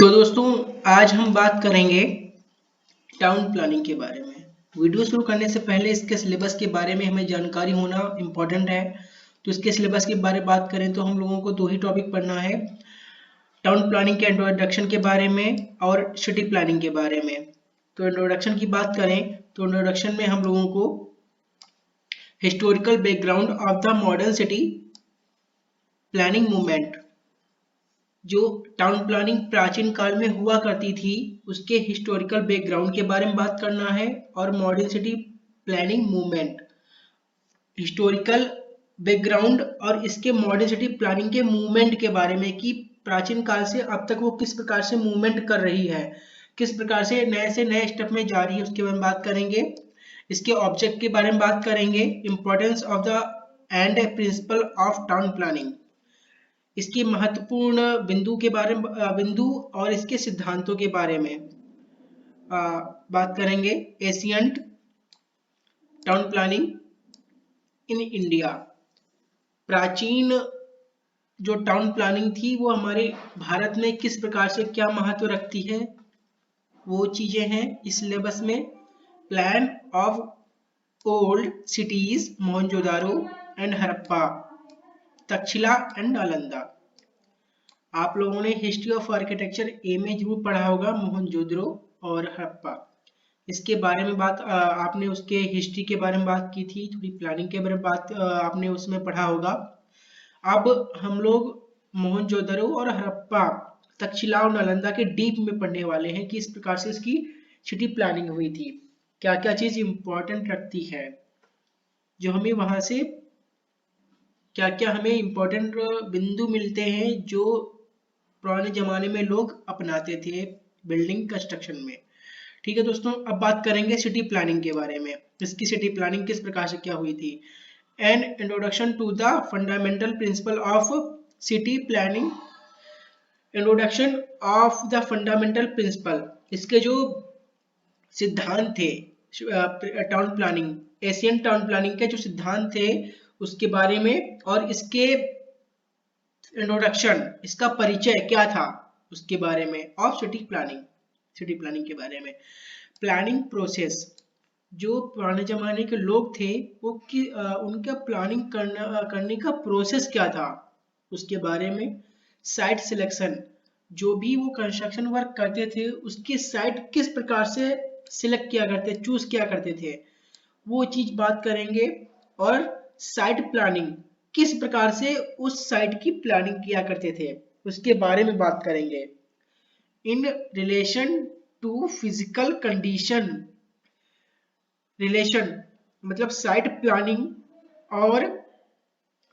तो दोस्तों आज हम बात करेंगे टाउन प्लानिंग के बारे में। वीडियो शुरू करने से पहले इसके सिलेबस के बारे में हमें जानकारी होना इम्पोर्टेंट है। तो इसके सिलेबस के बारे में बात करें तो हम लोगों को दो ही टॉपिक पढ़ना है, टाउन प्लानिंग के इंट्रोडक्शन के बारे में और सिटी प्लानिंग के बारे में। तो इंट्रोडक्शन की बात करें तो इंट्रोडक्शन में हम लोगों को historical background of the modern city planning movement, जो टाउन प्लानिंग प्राचीन काल में हुआ करती थी उसके हिस्टोरिकल बैकग्राउंड के बारे में बात करना है, और modern city planning movement, historical background और इसके मॉडर्न सिटी प्लानिंग के मूवमेंट के बारे में कि प्राचीन काल से अब तक वो किस प्रकार से मूवमेंट कर रही है, किस प्रकार से नए स्टेप में जा रही है, उसके बारे में बात करेंगे। इसके ऑब्जेक्ट के बारे में बात करेंगे, importance of the end principle of town planning, इसकी महत्वपूर्ण बिंदु के बारे में बिंदु और इसके सिद्धांतों के बारे में बात करेंगे। Ancient town planning in India, प्राचीन जो टाउन प्लानिंग थी वो हमारे भारत में किस प्रकार से क्या महत्व रखती है, वो चीजें हैं इस सिलेबस में। Plan of old cities Mohenjodaro and Harappa, Takshashila and Nalanda. आप लोगों ने हिस्ट्री ऑफ आर्किटेक्चर ए में जरूर पढ़ा होगा मोहनजोदड़ो और हड़प्पा, इसके बारे में बात आपने उसके हिस्ट्री के बारे में बात की थी, थोड़ी प्लानिंग के बारे में बात आपने उसमें पढ़ा होगा। अब हम लोग मोहनजोदड़ो और हड़प्पा, तक्षशिला और नालंदा के डीप में पढ़ने वाले हैं कि इस प्रकार से इसकी सिटी प्लानिंग हुई थी, क्या क्या चीज इंपॉर्टेंट रखती है, जो हमें वहां से क्या क्या हमें इंपॉर्टेंट बिंदु मिलते हैं जो पुराने जमाने में लोग अपनाते थे बिल्डिंग कंस्ट्रक्शन में। ठीक है दोस्तों, अब बात करेंगे सिटी प्लानिंग के बारे में, इसकी सिटी प्लानिंग किस प्रकार से क्या हुई थी। And introduction to the fundamental principle of city planning, introduction of the fundamental principle, इसके जो सिद्धांत थे town planning, Asian town planning के जो सिद्धांत थे उसके बारे में, और इसके इंट्रोडक्शन, इसका परिचय क्या था उसके बारे में, ऑफ सिटी प्लानिंग के बारे में। प्लानिंग प्रोसेस, जो पुराने जमाने के लोग थे वो उनका प्लानिंग करने का प्रोसेस क्या था उसके बारे में। साइट सिलेक्शन, जो भी वो कंस्ट्रक्शन वर्क करते थे उसकी साइट किस प्रकार से सिलेक्ट किया करते, चूज किया करते थे, वो चीज बात करेंगे। और साइट प्लानिंग, किस प्रकार से उस साइट की प्लानिंग किया करते थे उसके बारे में बात करेंगे। In relation to physical condition, relation मतलब साइट प्लानिंग और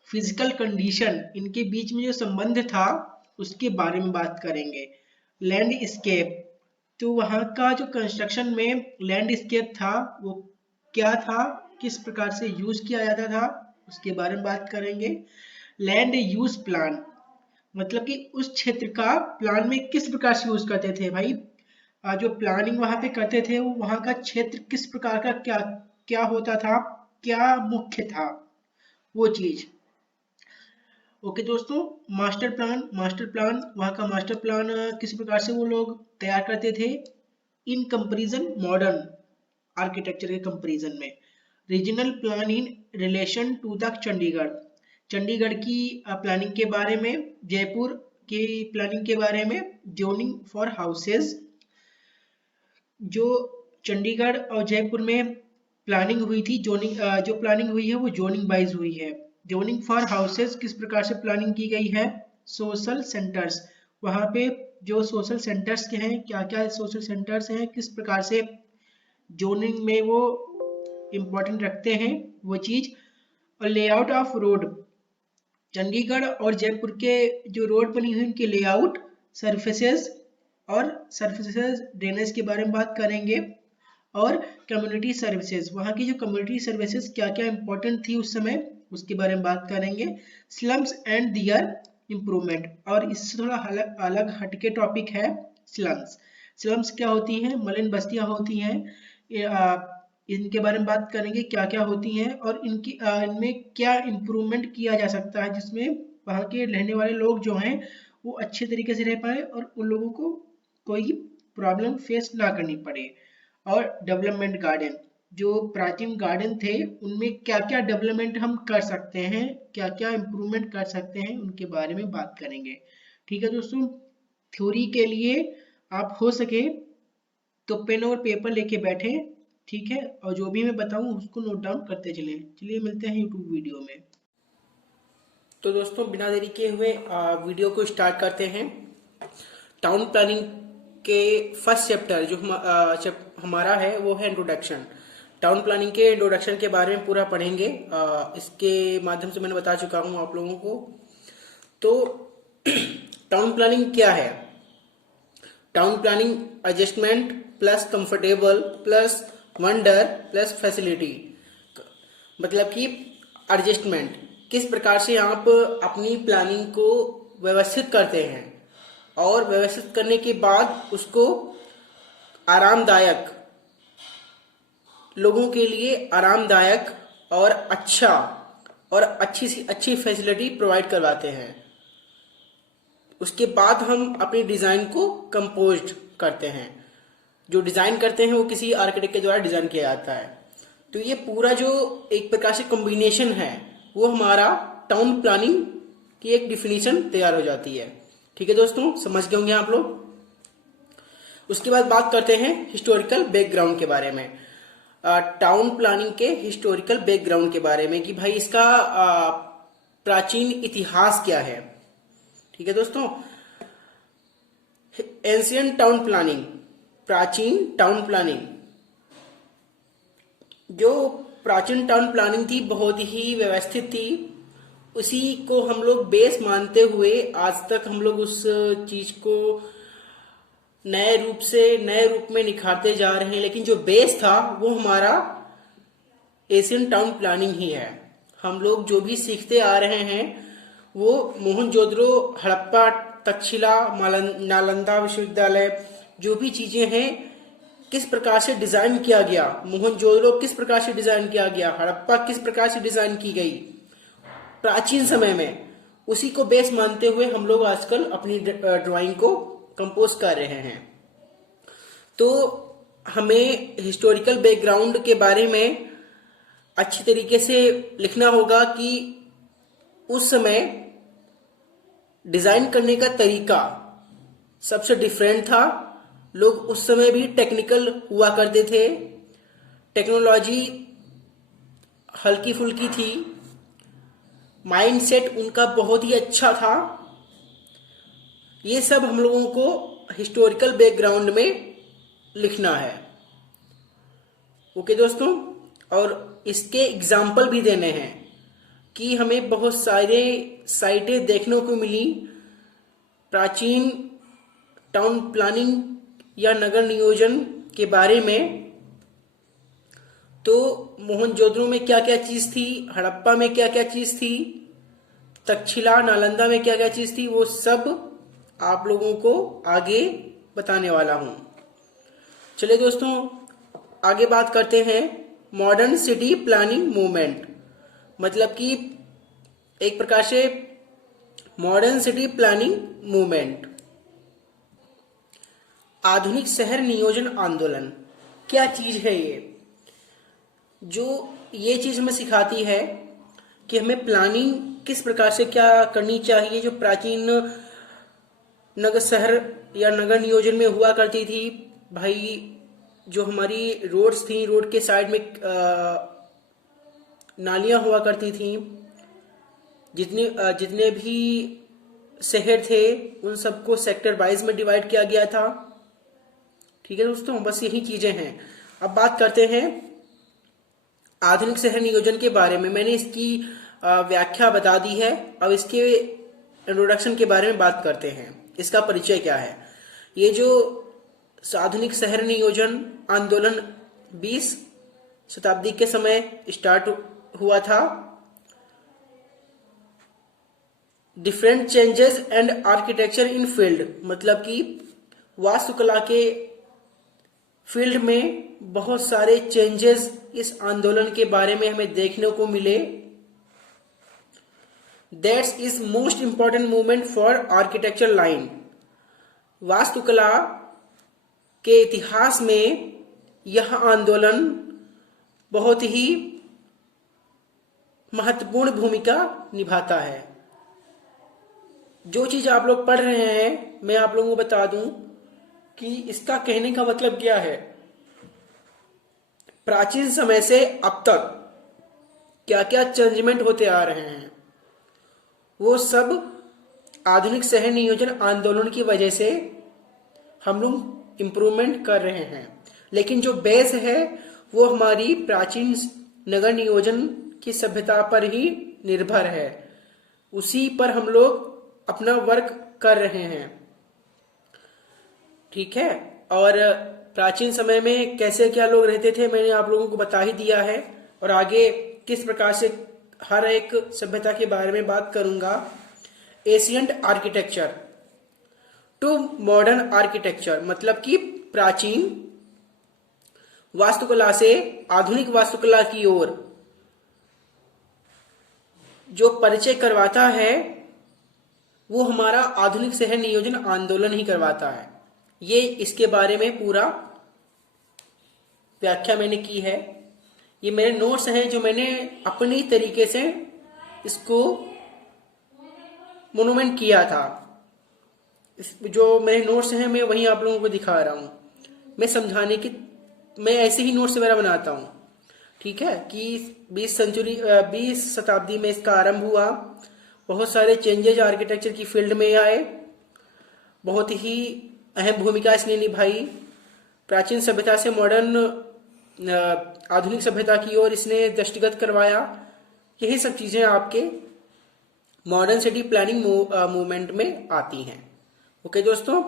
फिजिकल कंडीशन, इनके बीच में जो संबंध था उसके बारे में बात करेंगे। लैंडस्केप, तो वहाँ का जो कंस्ट्रक्शन में लैंडस्केप था वो क्या था, किस प्रकार से यूज किया जाता था उसके बारे में बात करेंगे। लैंड यूज प्लान, मतलब कि उस क्षेत्र का प्लान में किस प्रकार से यूज करते थे भाई, जो प्लानिंग वहां पे करते थे वो वहां का क्षेत्र किस प्रकार का क्या क्या होता था, क्या मुख्य था वो चीज। ओके दोस्तों, मास्टर प्लान वहाँ का मास्टर प्लान किस प्रकार से वो लोग तैयार करते थे इन कंपैरिजन मॉडर्न आर्किटेक्चर के कंपैरिजन में। Regional plan in relation to the Chandigarh, Chandigarh की प्लानिंग के बारे में, जयपुर की प्लानिंग के बारे में। जोनिंग फॉर हाउसेज, जो चंडीगढ़ और जयपुर में प्लानिंग हुई थी, जोनिंग जो प्लानिंग हुई है वो जोनिंग वाइज हुई है। जोनिंग फॉर हाउसेज किस प्रकार से प्लानिंग की गई है। सोशल सेंटर्स, वहाँ पे जो सोशल सेंटर्स के हैं, क्या क्या सोशल सेंटर्स हैं, किस प्रकार से जोनिंग में वो इम्पोर्टेंट रखते हैं वो चीज। और लेआउट ऑफ रोड, चंडीगढ़ और जयपुर के जो रोड बनी हुई उनके लेआउट, सर्फेसेस ड्रेनेज के बारे में बात करेंगे। और कम्युनिटी सर्विसेज, वहाँ की जो कम्युनिटी सर्विसेज क्या क्या इंपॉर्टेंट थी उस समय उसके बारे में बात करेंगे। स्लम्स एंड दियर इम्प्रूवमेंट, और इससे थोड़ा अलग हटके टॉपिक है स्लम्स। स्लम्स क्या होती हैं, मलिन बस्तियां होती हैं, इनके बारे में बात करेंगे क्या क्या होती हैं और इनमें क्या इम्प्रूवमेंट किया जा सकता है जिसमें वहाँ के रहने वाले लोग जो हैं वो अच्छे तरीके से रह पाए और उन लोगों को कोई प्रॉब्लम फेस ना करनी पड़े। और डेवलपमेंट गार्डन, जो प्राचीन गार्डन थे उनमें क्या क्या डेवलपमेंट हम कर सकते हैं, क्या क्या इम्प्रूवमेंट कर सकते हैं, उनके बारे में बात करेंगे। ठीक है दोस्तों, थ्योरी के लिए आप हो सके तो पेन और पेपर लेके बैठे, ठीक है, और जो भी मैं बताऊं उसको नोट डाउन करते चलें। चलिए मिलते हैं यूट्यूब वीडियो में। तो दोस्तों बिना देरी किए हुए वीडियो को स्टार्ट करते हैं। टाउन प्लानिंग के फर्स्ट चैप्टर जो हमारा है वो है इंट्रोडक्शन। टाउन प्लानिंग के इंट्रोडक्शन के बारे में पूरा पढ़ेंगे। इसके माध्यम से मैंने बता चुका हूँ आप लोगों को। तो टाउन प्लानिंग क्या है? Town planning adjustment plus comfortable plus wonder plus facility, मतलब कि एडजस्टमेंट, किस प्रकार से आप अपनी प्लानिंग को व्यवस्थित करते हैं और व्यवस्थित करने के बाद उसको आरामदायक, लोगों के लिए आरामदायक और अच्छा और अच्छी सी अच्छी फैसिलिटी प्रोवाइड करवाते हैं। उसके बाद हम अपनी डिजाइन को कंपोज्ड करते हैं। जो डिजाइन करते हैं वो किसी आर्किटेक्ट के द्वारा डिजाइन किया जाता है। तो ये पूरा जो एक प्रकार से कॉम्बिनेशन है वो हमारा टाउन प्लानिंग की एक डिफिनीशन तैयार हो जाती है। ठीक है दोस्तों, समझ गए होंगे आप लोग। उसके बाद बात करते हैं हिस्टोरिकल बैकग्राउंड के बारे में। टाउन प्लानिंग के हिस्टोरिकल बैकग्राउंड के बारे में कि भाई इसका प्राचीन इतिहास क्या है। ठीक है दोस्तों, एंशियंट टाउन प्लानिंग, प्राचीन टाउन प्लानिंग, जो प्राचीन टाउन प्लानिंग थी बहुत ही व्यवस्थित थी। उसी को हम लोग बेस मानते हुए आज तक हम लोग उस चीज को नए रूप में निखारते जा रहे हैं। लेकिन जो बेस था वो हमारा एशियन टाउन प्लानिंग ही है। हम लोग जो भी सीखते आ रहे हैं वो मोहनजोदड़ो, हड़प्पा, तक्षशिला, नालंदा विश्वविद्यालय, जो भी चीजें हैं किस प्रकार से डिजाइन किया गया, मोहनजोदड़ो किस प्रकार से डिजाइन किया गया, हड़प्पा किस प्रकार से डिजाइन की गई प्राचीन समय में, उसी को बेस मानते हुए हम लोग आजकल अपनी ड्राइंग को कंपोज कर रहे हैं। तो हमें हिस्टोरिकल बैकग्राउंड के बारे में अच्छी तरीके से लिखना होगा कि उस समय डिजाइन करने का तरीका सबसे डिफरेंट था। लोग उस समय भी टेक्निकल हुआ करते थे, टेक्नोलॉजी हल्की फुल्की थी, माइंडसेट उनका बहुत ही अच्छा था। ये सब हम लोगों को हिस्टोरिकल बैकग्राउंड में लिखना है। ओके दोस्तों, और इसके एग्जाम्पल भी देने हैं कि हमें बहुत सारे साइटें देखने को मिली प्राचीन टाउन प्लानिंग या नगर नियोजन के बारे में। तो मोहनजोदड़ो में क्या क्या चीज थी, हड़प्पा में क्या क्या चीज थी, तक्षशिला नालंदा में क्या क्या चीज थी, वो सब आप लोगों को आगे बताने वाला हूं। चलिए दोस्तों आगे बात करते हैं मॉडर्न सिटी प्लानिंग मूवमेंट, मतलब कि एक प्रकार से मॉडर्न सिटी प्लानिंग मूवमेंट, आधुनिक शहर नियोजन आंदोलन। क्या चीज है ये? जो ये चीज हमें सिखाती है कि हमें प्लानिंग किस प्रकार से क्या करनी चाहिए। जो प्राचीन नगर शहर या नगर नियोजन में हुआ करती थी भाई, जो हमारी रोड्स थी, रोड के साइड में नालियां हुआ करती थी, जितने भी शहर थे उन सबको सेक्टर वाइज में डिवाइड किया गया था। ठीक है दोस्तों, बस यही चीजें हैं। अब बात करते हैं आधुनिक शहर नियोजन के बारे में। मैंने इसकी व्याख्या बता दी है। अब इसके इंट्रोडक्शन के बारे में बात करते हैं, इसका परिचय क्या है। ये जो आधुनिक शहर नियोजन आंदोलन 20 शताब्दी के समय स्टार्ट हुआ था। Different changes and architecture in field, मतलब कि वास्तुकला के फील्ड में बहुत सारे चेंजेस इस आंदोलन के बारे में हमें देखने को मिले। That's is most important movement for architecture line. वास्तुकला के इतिहास में यह आंदोलन बहुत ही महत्वपूर्ण भूमिका निभाता है। जो चीज आप लोग पढ़ रहे हैं मैं आप लोगों को बता दूं कि इसका कहने का मतलब क्या है। प्राचीन समय से अब तक क्या क्या चेंजमेंट होते आ रहे हैं वो सब आधुनिक शहर नियोजन आंदोलन की वजह से हम लोग इम्प्रूवमेंट कर रहे हैं। लेकिन जो बेस है वो हमारी प्राचीन नगर नियोजन की सभ्यता पर ही निर्भर है, उसी पर हम लोग अपना वर्क कर रहे हैं। ठीक है, और प्राचीन समय में कैसे क्या लोग रहते थे मैंने आप लोगों को बता ही दिया है, और आगे किस प्रकार से हर एक सभ्यता के बारे में बात करूंगा। Ancient architecture to modern architecture, मतलब कि प्राचीन वास्तुकला से आधुनिक वास्तुकला की ओर जो परिचय करवाता है वो हमारा आधुनिक शहर नियोजन आंदोलन ही करवाता है। ये इसके बारे में पूरा व्याख्या मैंने की है। ये मेरे नोट्स हैं जो मैंने अपनी तरीके से इसको मोनूमेंट किया था। जो मेरे नोट्स हैं मैं वही आप लोगों को दिखा रहा हूं। मैं ऐसे ही नोट्स वगैरह बनाता हूं। ठीक है, कि 20 शताब्दी में इसका आरंभ हुआ। बहुत सारे चेंजेज आर्किटेक्चर की फील्ड में आए, बहुत ही अहम भूमिका इसने निभाई। प्राचीन सभ्यता से मॉडर्न आधुनिक सभ्यता की ओर इसने दृष्टिगत करवाया। यही सब चीजें आपके मॉडर्न सिटी प्लानिंग मूवमेंट में आती हैं। ओके दोस्तों,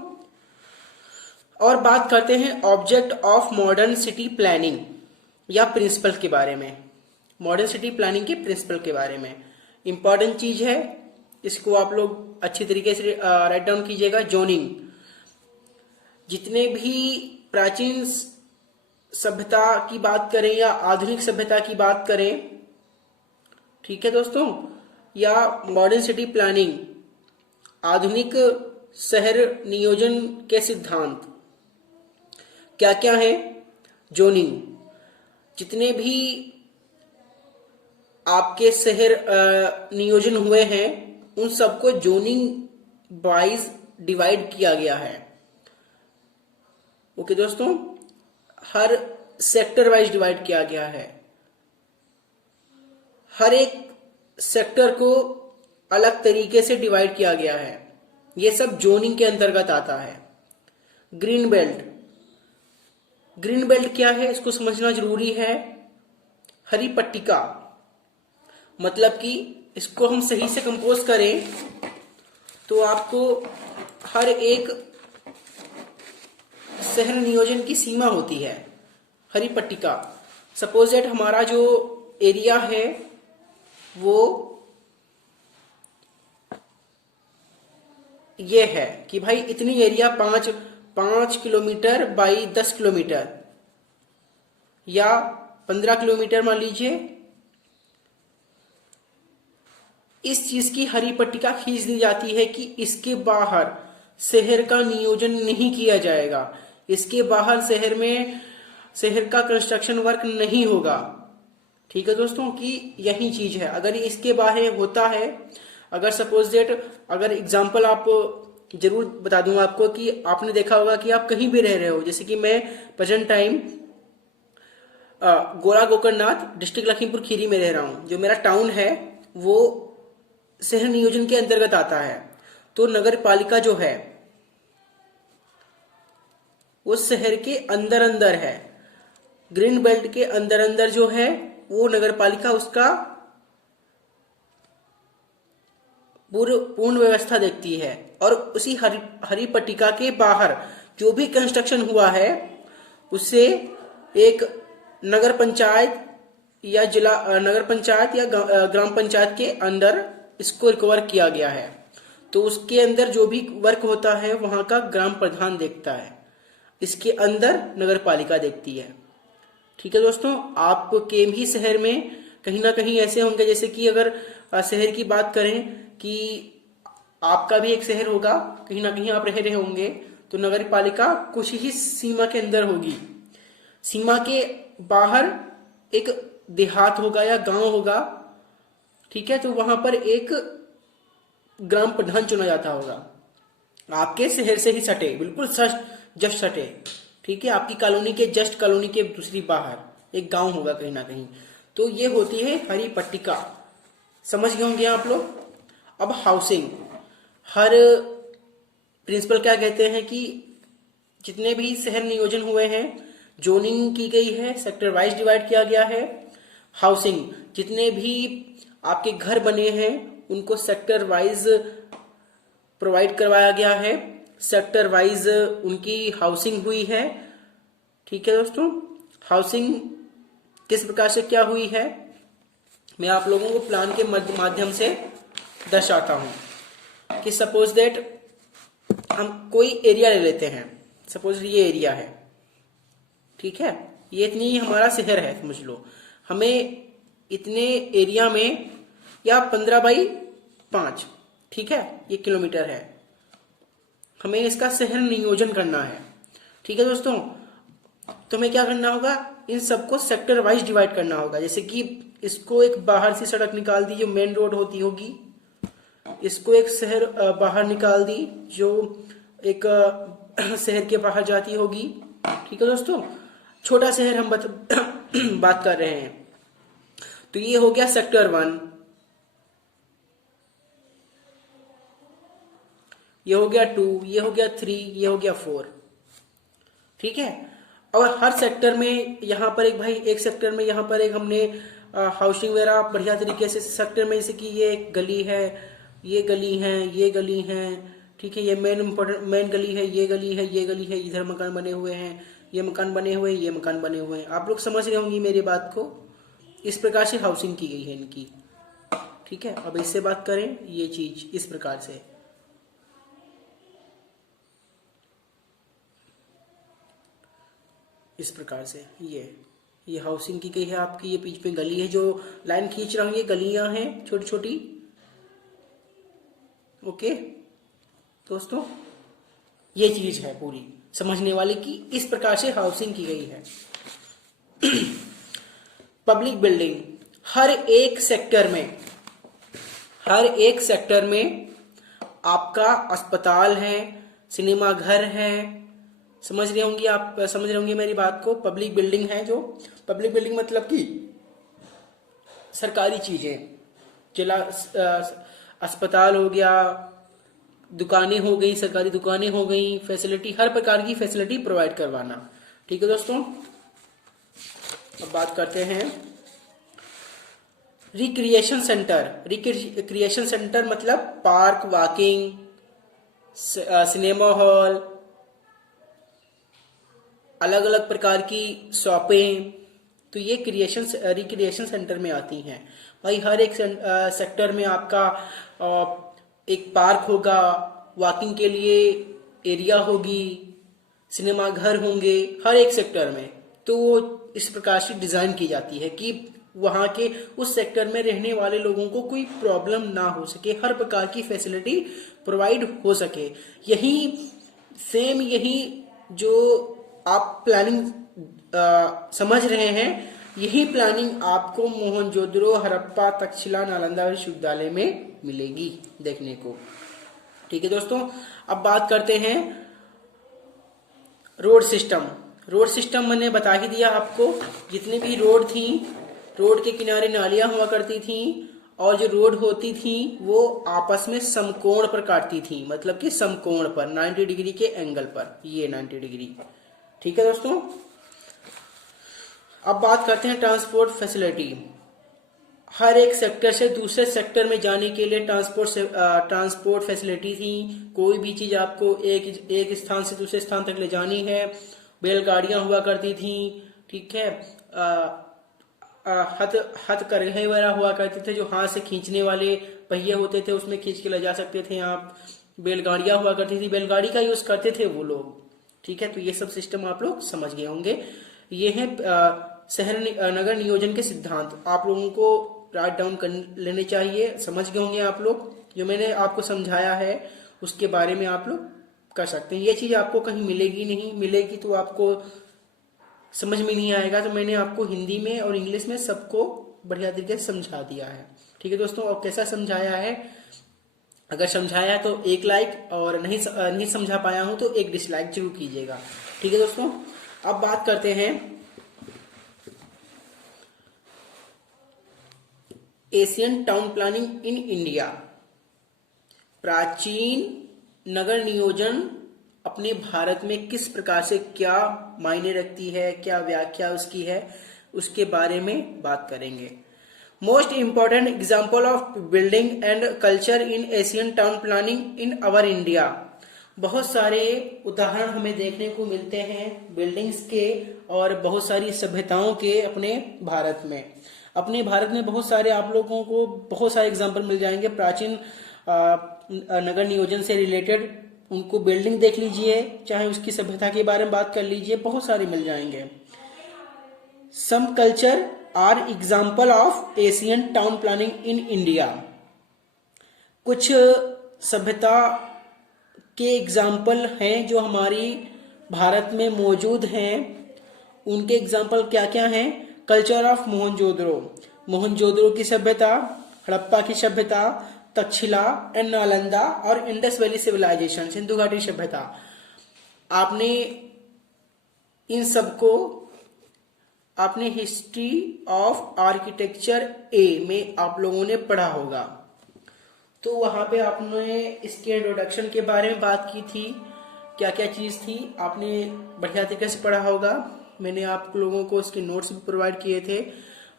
और बात करते हैं object of modern city planning या प्रिंसिपल के बारे में। मॉडर्न सिटी प्लानिंग के प्रिंसिपल के बारे में इंपॉर्टेंट चीज है, इसको आप लोग अच्छी तरीके से राइट डाउन कीजिएगा। जोनिंग, जितने भी प्राचीन सभ्यता की बात करें या आधुनिक सभ्यता की बात करें, ठीक है दोस्तों, या मॉडर्न सिटी प्लानिंग, आधुनिक शहर नियोजन के सिद्धांत क्या क्या है। जोनिंग, जितने भी आपके शहर नियोजन हुए हैं उन सबको जोनिंग वाइज डिवाइड किया गया है। ओके दोस्तों, हर सेक्टर वाइज डिवाइड किया गया है। हर एक सेक्टर को अलग तरीके से डिवाइड किया गया है। ये सब जोनिंग के अंतर्गत आता है। ग्रीन बेल्ट, ग्रीन बेल्ट क्या है इसको समझना जरूरी है। हरी पट्टिका, मतलब कि इसको हम सही से कंपोज करें तो आपको हर एक शहर नियोजन की सीमा होती है। हरी पट्टिका, सपोज दैट हमारा जो एरिया है वो ये है कि भाई इतनी एरिया 5 किलोमीटर बाई 10 किलोमीटर या 15 किलोमीटर मान लीजिए। इस चीज की हरी पट्टिका खींच दी जाती है कि इसके बाहर शहर का नियोजन नहीं किया जाएगा, इसके बाहर शहर का कंस्ट्रक्शन वर्क नहीं होगा। ठीक है दोस्तों, कि यही चीज है। अगर इसके बाहर होता है, अगर सपोज दैट, अगर एग्जांपल आप जरूर बता दूंगा आपको कि आपने देखा होगा कि आप कहीं भी रह रहे हो, जैसे कि मैं प्रेजेंट टाइम गोरा गोकर्णनाथ डिस्ट्रिक्ट लखीमपुर खीरी में रह रहा हूं। जो मेरा टाउन है वो शहर नियोजन के अंतर्गत आता है। तो नगर पालिका जो है वो शहर के अंदर अंदर है। ग्रीन बेल्ट के अंदर अंदर जो है वो नगर पालिका उसका पूर्ण व्यवस्था देखती है। और उसी हरी पट्टिका के बाहर जो भी कंस्ट्रक्शन हुआ है उससे एक नगर पंचायत या नगर पंचायत या ग्राम पंचायत के अंदर इसको रिकवर किया गया है। तो उसके अंदर जो भी वर्क होता है वहां का ग्राम प्रधान देखता है, इसके अंदर नगर पालिका देखती है। ठीक है दोस्तों, आपके भी शहर में कहीं ना कहीं ऐसे होंगे, जैसे कि अगर शहर की बात करें कि आपका भी एक शहर होगा, कहीं ना कहीं आप रह रहे होंगे, तो नगर पालिका कुछ ही सीमा के अंदर होगी। सीमा के बाहर एक देहात होगा या गांव होगा, ठीक है, तो वहां पर एक ग्राम प्रधान चुना जाता होगा, आपके शहर से ही सटे, बिल्कुल जस्ट सटे, ठीक है, आपकी कॉलोनी के जस्ट कॉलोनी के दूसरी बाहर एक गांव होगा कहीं ना कहीं। तो ये होती है हरी पट्टिका, समझ गए होंगे आप लोग। अब हाउसिंग, हर प्रिंसिपल क्या कहते हैं कि जितने भी शहर नियोजन हुए हैं, जोनिंग की गई है, सेक्टर वाइज डिवाइड किया गया है। हाउसिंग, जितने भी आपके घर बने हैं उनको सेक्टर वाइज प्रोवाइड करवाया गया है, सेक्टर वाइज उनकी हाउसिंग हुई है, ठीक है दोस्तों। हाउसिंग किस प्रकार से क्या हुई है मैं आप लोगों को प्लान के माध्यम से दर्शाता हूं कि सपोज दैट हम कोई एरिया ले लेते हैं, सपोज ये एरिया है, ठीक है, ये इतनी हमारा शहर है समझ लो, हमें इतने एरिया में या 15/5, ठीक है, ये किलोमीटर है, हमें इसका शहर नियोजन करना है, ठीक है दोस्तों। तो हमें क्या करना होगा, इन सबको सेक्टर वाइज डिवाइड करना होगा। जैसे कि इसको एक बाहर से सड़क निकाल दी जो मेन रोड होती होगी, इसको एक शहर बाहर निकाल दी जो एक शहर के बाहर जाती होगी, ठीक है दोस्तों। छोटा शहर हम बात कर रहे हैं, तो ये हो गया सेक्टर 1, ये हो गया 2, ये हो गया 3, ये हो गया 4, ठीक है। और हर सेक्टर में यहाँ पर एक भाई, एक सेक्टर में यहाँ पर एक हमने हाउसिंग वगैरह बढ़िया तरीके से सेक्टर में, जैसे कि ये एक गली है, ये गली है, ये गली है, ठीक है, ये मेन गली है, ये गली है, ये गली है, इधर मकान बने हुए हैं, ये मकान बने हुए हैं, ये मकान बने हुए हैं। आप लोग समझ रहे होंगे मेरी बात को। इस प्रकार से हाउसिंग की गई है इनकी, ठीक है। अब इससे बात करें, ये चीज इस प्रकार से, इस प्रकार से ये हाउसिंग की गई है आपकी। ये बीच पे गली है, जो लाइन खींच रहा हूं ये गलियां हैं छोटी छोटी, ओके दोस्तों। ये चीज है पूरी समझने वाली कि इस प्रकार से हाउसिंग की गई है। पब्लिक बिल्डिंग, हर एक सेक्टर में आपका अस्पताल है, सिनेमा घर है, समझ रहे होंगे आप, समझ रहे होंगे मेरी बात को। पब्लिक बिल्डिंग है, जो पब्लिक बिल्डिंग मतलब कि सरकारी चीजें, जिला अस्पताल हो गया, दुकानें हो गई, सरकारी दुकानें हो गई, फैसिलिटी, हर प्रकार की फैसिलिटी प्रोवाइड करवाना, ठीक है दोस्तों। अब बात करते हैं रिक्रिएशन सेंटर। रिक्रिएशन सेंटर मतलब पार्क, वॉकिंग, सिनेमा हॉल, अलग अलग प्रकार की शॉपें, तो ये रिक्रिएशन सेंटर में आती हैं भाई। हर एक सेक्टर में आपका एक पार्क होगा, वॉकिंग के लिए एरिया होगी, सिनेमा घर होंगे हर एक सेक्टर में। तो इस प्रकार से डिजाइन की जाती है कि वहां के उस सेक्टर में रहने वाले लोगों को कोई प्रॉब्लम ना हो सके, हर प्रकार की फैसिलिटी प्रोवाइड हो सके। यही जो आप प्लानिंग समझ रहे हैं, यही प्लानिंग आपको मोहनजोदड़ो, हड़प्पा, तक्षशिला, नालंदा विश्वविद्यालय में मिलेगी देखने को, ठीक है दोस्तों। अब बात करते हैं रोड सिस्टम। रोड सिस्टम मैंने बता ही दिया आपको, जितने भी रोड थी, रोड के किनारे नालियां हुआ करती थी, और जो रोड होती थी वो आपस में समकोण पर काटती थी, मतलब कि समकोण पर 90 डिग्री के एंगल पर, ये 90 डिग्री, ठीक है दोस्तों। अब बात करते हैं ट्रांसपोर्ट फैसिलिटी। हर एक सेक्टर से दूसरे सेक्टर में जाने के लिए ट्रांसपोर्ट फैसिलिटी थी। कोई भी चीज आपको एक स्थान से दूसरे स्थान तक ले जानी है, बैलगाड़ियां हुआ करती थी, ठीक है, हथकरघे वगैरह हुआ करते थे, जो हाथ से खींचने वाले पहिए होते थे, उसमें खींच के ले जा सकते थे आप। बैलगाड़ियां हुआ करती थी, बैलगाड़ी का यूज करते थे वो लोग, ठीक है। तो ये सब सिस्टम आप लोग समझ गए होंगे। ये है शहर नगर नियोजन के सिद्धांत, आप लोगों को राइट डाउन कर लेने चाहिए, समझ गए होंगे आप लोग। जो मैंने आपको समझाया है उसके बारे में आप लोग कर सकते हैं। ये चीज आपको कहीं मिलेगी नहीं, मिलेगी तो आपको समझ में नहीं आएगा। तो मैंने आपको हिंदी में और इंग्लिश में सबको बढ़िया तरीके से समझा दिया है। ठीक है दोस्तों, और कैसा समझाया है, अगर समझाया तो एक लाइक, और नहीं समझा पाया हूं तो एक डिसलाइक जरूर कीजिएगा। ठीक है दोस्तों, अब बात करते हैं Asian town planning in India. प्राचीन नगर नियोजन अपने भारत में किस प्रकार से क्या मायने रखती है, क्या व्याख्या उसकी है, उसके बारे में बात करेंगे। Most important example of building and culture in Asian town planning in our India. बहुत सारे उदाहरण हमें देखने को मिलते हैं बिल्डिंग्स के और बहुत सारी सभ्यताओं के अपने भारत में। अपने भारत में बहुत सारे, आप लोगों को बहुत सारे एग्जाम्पल मिल जाएंगे प्राचीन नगर नियोजन से रिलेटेड। उनको बिल्डिंग देख लीजिए, चाहे उसकी सभ्यता के बारे में बात कर लीजिए, बहुत सारे मिल जाएंगे। Some culture are example of Asian town planning in India. कुछ सभ्यता के एग्जाम्पल हैं जो हमारी भारत में मौजूद हैं। उनके एग्जाम्पल क्या क्या हैं? कल्चर ऑफ मोहनजोदड़ो, मोहनजोदड़ो की सभ्यता, हड़प्पा की सभ्यता, तक्षशिला एंड नालंदा और इंडस वैली सिविलाइजेशन, सिंधु घाटी सभ्यता। आपने इन सबको आपने हिस्ट्री ऑफ आर्किटेक्चर ए में आप लोगों ने पढ़ा होगा। तो वहां पे आपने इसके इंट्रोडक्शन के बारे में बात की थी, क्या क्या चीज थी, आपने बढ़िया तरीके से पढ़ा होगा। मैंने आप लोगों को इसके नोट्स भी प्रोवाइड किए थे।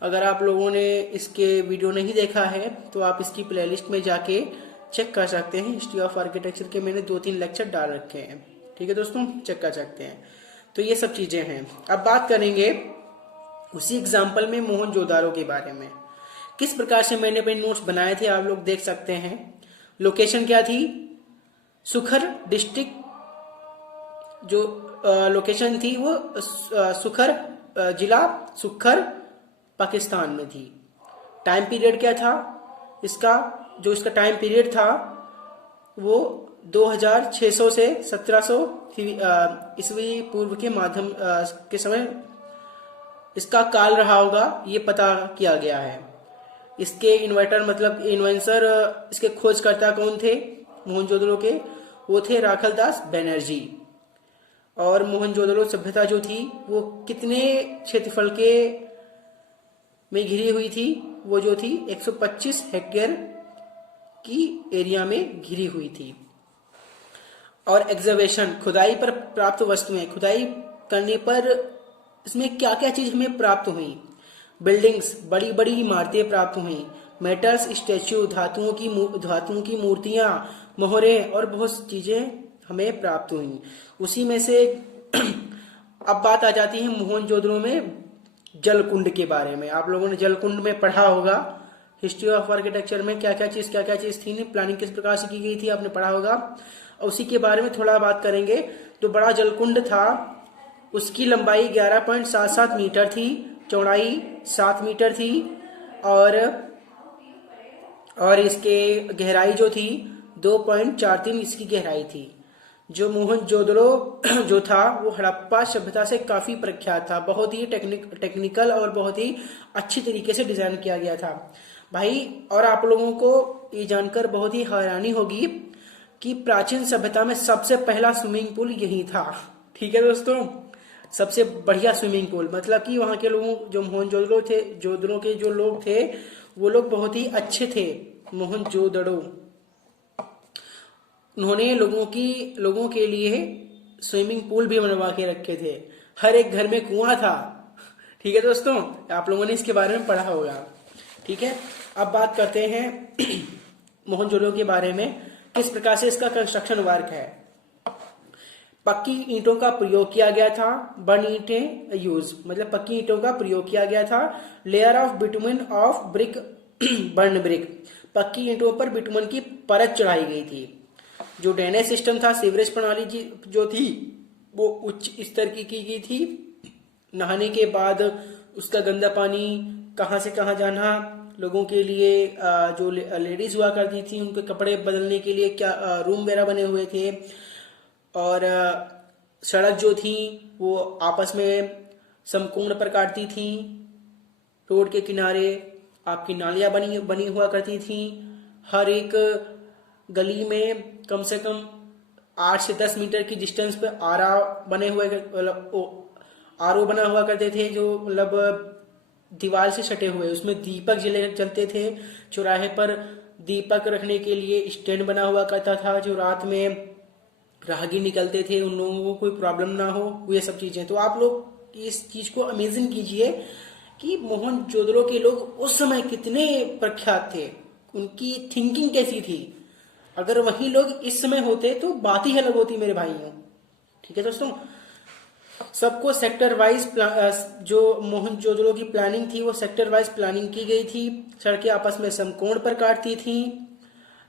अगर आप लोगों ने इसके वीडियो नहीं देखा है तो आप इसकी प्लेलिस्ट में जाके चेक कर सकते हैं। हिस्ट्री ऑफ आर्किटेक्चर के मैंने 2-3 लेक्चर डाल रखे हैं। ठीक है दोस्तों, चेक कर सकते हैं। तो ये सब चीजें हैं। अब बात करेंगे उसी एग्जाम्पल में मोहनजोदारो के बारे में। किस प्रकार से मैंने अपने नोट्स बनाए थे आप लोग देख सकते हैं। लोकेशन क्या थी? सुखर डिस्ट्रिक्ट, जो लोकेशन थी वो सुखर जिला सुखर पाकिस्तान में थी। टाइम पीरियड क्या था इसका? जो इसका टाइम पीरियड था वो 2600 से 1700 ईस्वी पूर्व के माध्यम के समय इसका काल रहा होगा, ये पता किया गया है। इसके इन्वेंटर मतलब इन्वेंसर, इसके खोजकर्ता कौन थे मोहनजोदड़ो के? वो थे राखलदास बनर्जी। और मोहनजोदड़ो सभ्यता जो थी वो कितने क्षेत्रफल के में घिरी हुई थी? वो जो थी 125 हेक्टेयर की एरिया में घिरी हुई थी। और एग्जर्वेशन, खुदाई पर प्राप्त वस्तुएं, खुदाई करने पर इसमें क्या क्या चीज हमें प्राप्त हुई? बिल्डिंग्स, बड़ी बड़ी इमारतें प्राप्त हुई। मेटल्स, स्टैच्यू, धातुओं की मूर्तियां, मोहरे और बहुत सी चीजें हमें प्राप्त हुई। उसी में से अब बात आ जाती है मोहनजोदड़ो में जलकुंड के बारे में। आप लोगों ने जलकुंड में पढ़ा होगा हिस्ट्री ऑफ आर्किटेक्चर में, क्या क्या चीज थी, प्लानिंग किस प्रकार से की गई थी, आपने पढ़ा होगा। और उसी के बारे में थोड़ा बात करेंगे। जो बड़ा जलकुंड था उसकी लंबाई 11.77 मीटर थी, चौड़ाई 7 मीटर थी, और इसके गहराई जो थी 2.43 इसकी गहराई थी। जो मोहनजोदड़ो जो था वो हड़प्पा सभ्यता से काफी प्रख्यात था। बहुत ही टेक्निकल और बहुत ही अच्छी तरीके से डिजाइन किया गया था भाई। और आप लोगों को ये जानकर बहुत ही हैरानी होगी कि प्राचीन सभ्यता में सबसे पहला स्विमिंग पूल यही था। ठीक है दोस्तों, सबसे बढ़िया स्विमिंग पूल, मतलब कि वहां के लोगों, जो मोहनजोदड़ो थे, जोधड़ो के जो लोग थे वो लोग बहुत ही अच्छे थे। मोहनजोदड़ो उन्होंने लोगों के लिए स्विमिंग पूल भी बनवा के रखे थे। हर एक घर में कुआं था। ठीक है दोस्तों, आप लोगों ने इसके बारे में पढ़ा होगा। ठीक है, अब बात करते हैं मोहनजोदड़ो के बारे में, किस प्रकार से इसका कंस्ट्रक्शन वर्क है। पक्की ईंटों का प्रयोग किया गया था। बर्न ईंटें यूज, मतलब पक्की ईंटों का प्रयोग किया गया था। Layer of bitumen of brick, burn brick, पक्की ईंटों पर बिटुमन की परत चढ़ाई गई थी। जो ड्रेनेज सिस्टम था, सीवरेज प्रणाली जो थी वो उच्च स्तर की गई थी। नहाने के बाद उसका गंदा पानी कहाँ से कहाँ जाना, लोगों के लिए जो लेडीज हुआ करती थी उनके कपड़े बदलने के लिए क्या रूम वगैरह बने हुए थे। और सड़क जो थी वो आपस में समकोण पर काटती थी। रोड के किनारे आपकी नालियां बनी बनी हुआ करती थी। हर एक गली में कम से कम 8 से 10 मीटर की डिस्टेंस पे बने हुए आरओ बना हुआ करते थे, जो मतलब दीवार से सटे हुए, उसमें दीपक जलते थे। चौराहे पर दीपक रखने के लिए स्टैंड बना हुआ करता था, जो रात में राहगीर निकलते थे उन लोगों को कोई प्रॉब्लम ना हो, ये सब चीजें। तो आप लोग इस चीज को अमेजिंग कीजिए कि मोहनजोदड़ो के लोग उस समय कितने प्रख्यात थे, उनकी थिंकिंग कैसी थी। अगर वही लोग इस समय होते तो बात ही अलग होती मेरे भाइयों। ठीक है दोस्तों, सबको सेक्टर वाइज जो मोहनजोदड़ो की प्लानिंग थी वो सेक्टर वाइज प्लानिंग की गई थी। सड़कें आपस में समकोण पर काटती थी।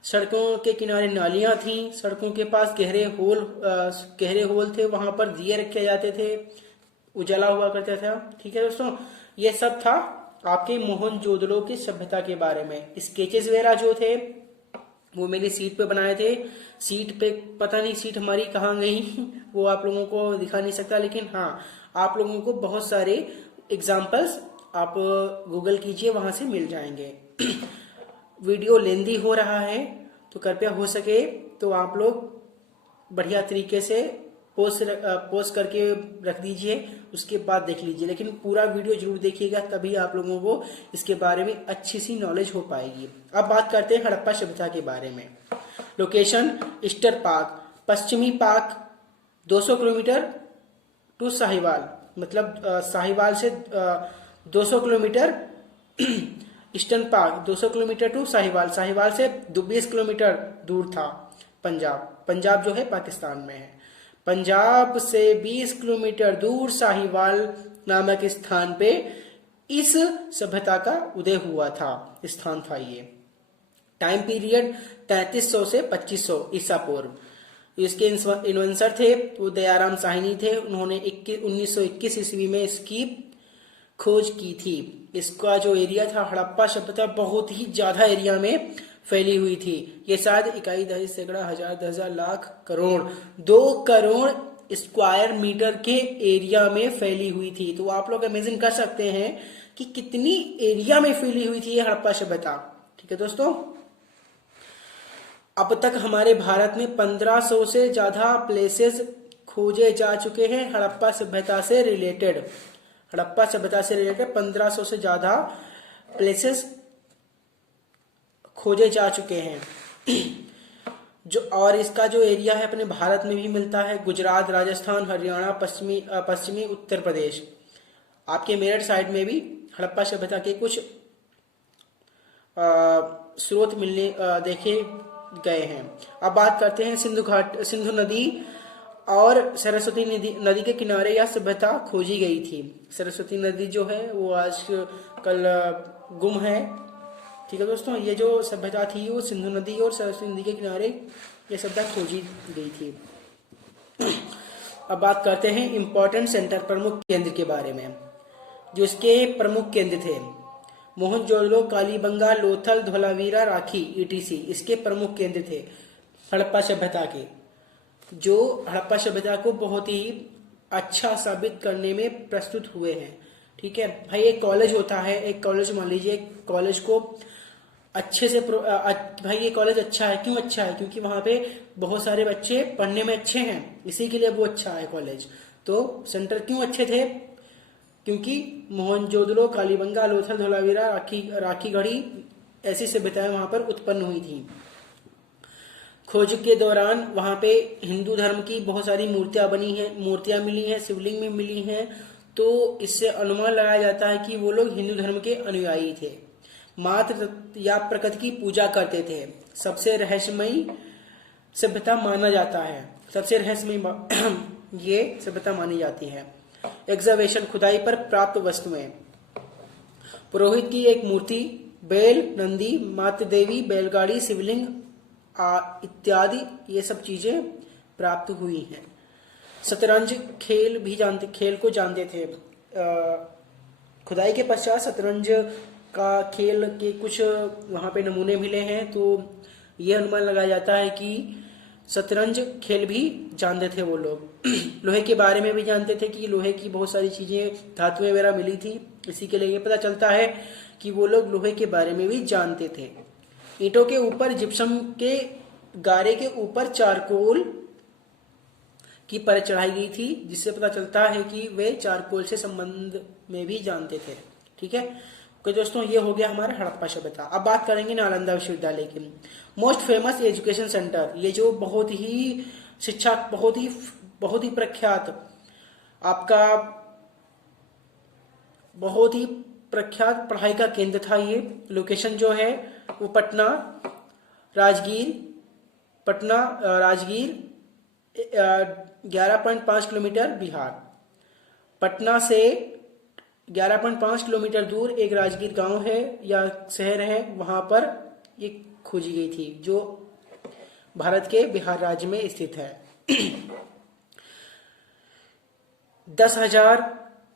सड़कों के किनारे नालियां थी। सड़कों के पास गहरे होल थे, वहां पर दिए रखे जाते थे, उजाला हुआ करता था। ठीक है दोस्तों, ये सब था आपके मोहनजोदड़ो की सभ्यता के बारे में। स्केचेस वगैरह जो थे वो मैंने सीट पे बनाए थे। सीट पे पता नहीं सीट हमारी कहाँ गई वो आप लोगों को दिखा नहीं सकता, लेकिन हाँ आप लोगों को बहुत सारे एग्जाम्पल्स आप गूगल कीजिए, वहां से मिल जाएंगे। वीडियो लेंदी हो रहा है तो कृपया हो सके तो आप लोग बढ़िया तरीके से पोस्ट करके रख दीजिए, उसके बाद देख लीजिए। लेकिन पूरा वीडियो जरूर देखिएगा, तभी आप लोगों को इसके बारे में अच्छी सी नॉलेज हो पाएगी। अब बात करते हैं हड़प्पा सभ्यता के बारे में। लोकेशन ईस्टर पार्क, पश्चिमी पार्क 200 किलोमीटर टू साहिवाल, मतलब साहिवाल से 200 kilometre eastern park 200 kilometre to Sahiwal, Sahiwal से 20 किलोमीटर दूर था। पंजाब जो है पाकिस्तान में है। पंजाब से 20 किलोमीटर दूर साहिवाल नामक स्थान पे इस सभ्यता का उदय हुआ था, स्थान था ये। टाइम पीरियड 3300 से 2500 ईसा पूर्व। इसके इन्वेंसर थे वो दयाराम साहनी थे। उन्होंने 1921 ईस्वी में इसकी खोज की थी। इसका जो एरिया था हड़प्पा सभ्यता बहुत ही ज्यादा एरिया में फैली हुई थी। ये शायद इकाई दही सैकड़ा हजार 10,000 लाख करोड़ 2 करोड़ स्क्वायर मीटर के एरिया में फैली हुई थी। तो आप लोग इमेजिन कर सकते हैं कि कितनी एरिया में फैली हुई थी ये हड़प्पा सभ्यता। ठीक है दोस्तों, अब तक हमारे भारत में 1500 से ज्यादा प्लेसेस खोजे जा चुके हैं हड़प्पा सभ्यता से रिलेटेड। हड़प्पा सभ्यता से रिलेटेड 1500 से ज्यादा प्लेसेस खोजे जा चुके हैं। जो और इसका जो एरिया है अपने भारत में भी मिलता है। गुजरात, राजस्थान, हरियाणा, पश्चिमी उत्तर प्रदेश, आपके मेरठ साइड में भी हड़प्पा सभ्यता के कुछ स्रोत देखे गए हैं। अब बात करते हैं सिंधु नदी और सरस्वती नदी के किनारे यह सभ्यता खोजी गई थी। सरस्वती नदी जो है वो आज कल गुम है। ठीक है दोस्तों, ये जो सभ्यता थी वो सिंधु नदी और सरस्वती नदी के किनारे ये सभ्यता खोजी गई थी। अब बात करते हैं इंपॉर्टेंट सेंटर, प्रमुख केंद्र के बारे में। जो इसके प्रमुख केंद्र थे मोहनजोदड़ो, कालीबंगा, लोथल, धोलावीरा, राखी, ईटीसी इसके प्रमुख केंद्र थे हड़प्पा सभ्यता के, जो हड़प्पा सभ्यता को बहुत ही अच्छा साबित करने में प्रस्तुत हुए हैं। ठीक है भाई, एक कॉलेज होता है, एक कॉलेज मान लीजिए, कॉलेज को अच्छे से भाई ये कॉलेज अच्छा है, क्यों अच्छा है? क्योंकि वहां पे बहुत सारे बच्चे पढ़ने में अच्छे हैं, इसी के लिए वो अच्छा है कॉलेज। तो सेंटर क्यों अच्छे थे? क्योंकि मोहनजोदड़ो, कालीबंगा, लोथल, धोलावीरा, राखीगढ़ी ऐसी सभ्यताएं वहां पर उत्पन्न हुई थी। खोज के दौरान वहां पे हिंदू धर्म की बहुत सारी मूर्तियां मिली हैं, शिवलिंग में मिली हैं। तो इससे अनुमान लगाया जाता है कि वो लोग हिंदू धर्म के अनुयायी थे। मात्र या प्रकृति की पूजा करते थे। सबसे रहस्यमयी सभ्यता माना जाता है, सबसे रहस्यमयी ये सभ्यता मानी जाती है। एग्जावेशन, खुदाई पर प्राप्त वस्तुएं, पुरोहित की एक मूर्ति, बैल, नंदी, मातृ देवी, बैलगाड़ी, शिवलिंग इत्यादि ये सब चीजें प्राप्त हुई हैं। शतरंज खेल को जानते थे। खुदाई के पश्चात शतरंज का खेल के कुछ वहां पे नमूने मिले हैं। तो यह अनुमान लगाया जाता है कि शतरंज खेल भी जानते थे वो लोग। लोहे के बारे में भी जानते थे कि लोहे की बहुत सारी चीजें, धातुएं वगैरह मिली थी, इसी के लिए ये पता चलता है कि वो लोग लोहे के बारे में भी जानते थे। ईंटों के ऊपर जिप्सम के गारे के ऊपर चारकोल की परत चढ़ाई गई थी, जिससे पता चलता है कि वे चारकोल से संबंध में भी जानते थे। ठीक है, तो दोस्तों ये हो गया हमारा हड़प्पा सभ्यता। अब बात करेंगे नालंदा विश्वविद्यालय की। मोस्ट फेमस एजुकेशन सेंटर, ये जो बहुत ही शिक्षा बहुत ही प्रख्यात, आपका बहुत ही प्रख्यात पढ़ाई का केंद्र था। ये लोकेशन जो है वो पटना राजगीर 11.5 किलोमीटर बिहार। पटना से 11.5 किलोमीटर दूर एक राजगीर गांव है या शहर है, वहां पर ये खोजी गई थी, जो भारत के बिहार राज्य में स्थित है। 10,000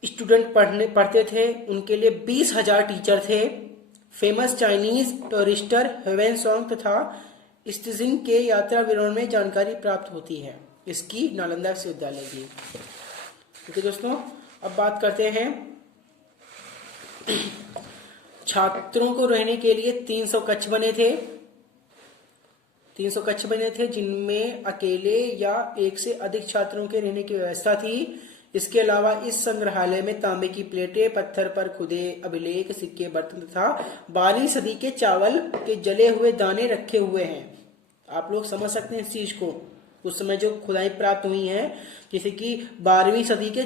स्टूडेंट पढ़ते थे, उनके लिए 20,000 टीचर थे। फेमस चाइनीज टूरिस्टर ह्वेनसोंग तथा स्टिजिंग के यात्रा विवरण में जानकारी प्राप्त होती है इसकी नालंदा विश्वविद्यालय की। ठीक है दोस्तों, अब बात करते हैं छात्रों को रहने के लिए 300 कक्ष बने थे। 300 कक्ष बने थे जिनमें अकेले या एक से अधिक छात्रों के रहने की व्यवस्था थी। इसके अलावा इस संग्रहालय में तांबे की प्लेटें, पत्थर पर खुदे अभिलेख, सिक्के, बर्तन तथा 12वीं सदी के चावल के जले हुए दाने रखे हुए हैं। आप लोग समझ सकते हैं इस चीज को। उस समय जो खुदाई प्राप्त हुई है, जैसे कि 12वीं सदी के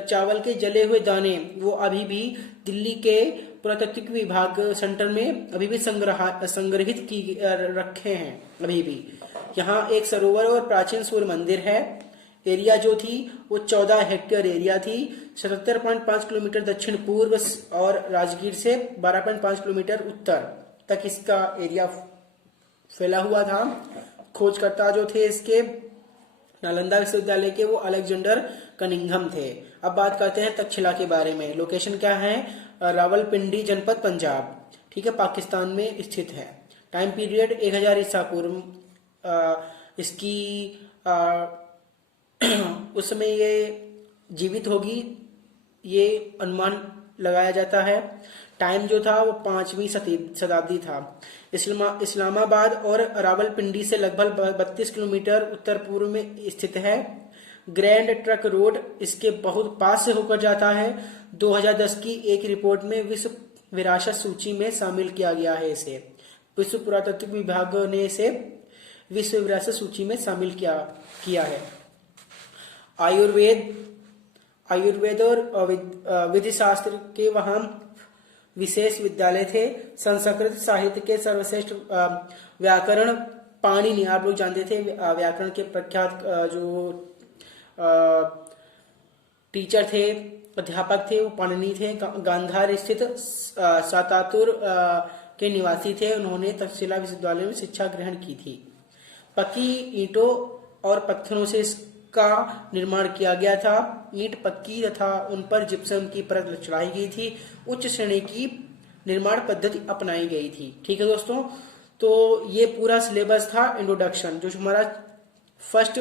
चावल के जले हुए दाने, वो अभी भी दिल्ली के पुरातत्व विभाग सेंटर में अभी भी संग्रहित रखे हैं। अभी भी यहाँ एक सरोवर और प्राचीन सूर्य मंदिर है। एरिया जो थी वो 14 हेक्टेयर एरिया थी। 77.5 किलोमीटर दक्षिण पूर्व और राजगीर से 12.5 किलोमीटर उत्तर तक इसका एरिया फैला हुआ था। खोजकर्ता जो थे इसके नालंदा विश्वविद्यालय के, वो अलेक्जेंडर कनिंघम थे। अब बात करते हैं तक्षशिला के बारे में। लोकेशन क्या है? रावलपिंडी जनपद पंजाब, ठीक है, पाकिस्तान में स्थित है। टाइम पीरियड 1000 ईसा पूर्व। इसकी उस समय ये जीवित होगी, ये अनुमान लगाया जाता है। टाइम जो था वो 5वीं शताब्दी था। इस्लामाबाद और रावलपिंडी से लगभग 32 किलोमीटर उत्तर पूर्व में स्थित है। ग्रैंड ट्रक रोड इसके बहुत पास से होकर जाता है। 2010 की एक रिपोर्ट में विश्व विरासत सूची में शामिल किया गया है। इसे विश्व पुरातत्व विभाग ने इसे विश्व विरासत सूची में शामिल किया है। आयुर्वेद और विधि शास्त्र के वहां विशेष विद्यालय थे। संस्कृत साहित्य के सर्वश्रेष्ठ व्याकरण पाणिनि, आप लोग जानते थे व्याकरण के प्रख्यात जो टीचर थे, अध्यापक थे, वो पाणिनि थे। गांधार स्थित सातातुर के निवासी थे। उन्होंने तक्षशिला विश्वविद्यालय में शिक्षा ग्रहण की थी। पक्की ईंटों और पत्थरों से का निर्माण किया गया था। ईंट पक्की तथा उन पर जिप्सम की परत चढ़ाई गई थी। उच्च श्रेणी की निर्माण पद्धति अपनाई गई थी। ठीक है दोस्तों, तो ये पूरा सिलेबस था इंट्रोडक्शन। जो हमारा फर्स्ट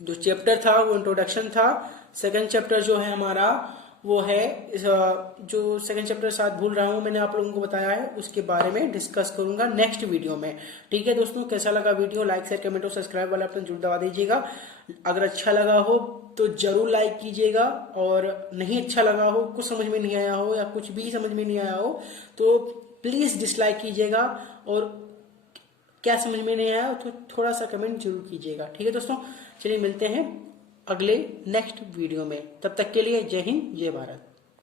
जो चैप्टर था वो इंट्रोडक्शन था। सेकंड चैप्टर जो है हमारा वो है जो सेकंड चैप्टर साथ भूल रहा हूं, मैंने आप लोगों को बताया है, उसके बारे में डिस्कस करूंगा नेक्स्ट वीडियो में। ठीक है दोस्तों, कैसा लगा वीडियो? लाइक शेयर कमेंट और सब्सक्राइब वाला बटन जरूर दबा दीजिएगा। अगर अच्छा लगा हो तो जरूर लाइक कीजिएगा, और नहीं अच्छा लगा हो, कुछ समझ में नहीं आया हो या कुछ भी समझ में नहीं आया हो तो प्लीज डिसलाइक कीजिएगा, और क्या समझ में नहीं आया तो थोड़ा सा कमेंट जरूर कीजिएगा। ठीक है दोस्तों, चलिए मिलते हैं अगले नेक्स्ट वीडियो में। तब तक के लिए जय हिंद, जय भारत।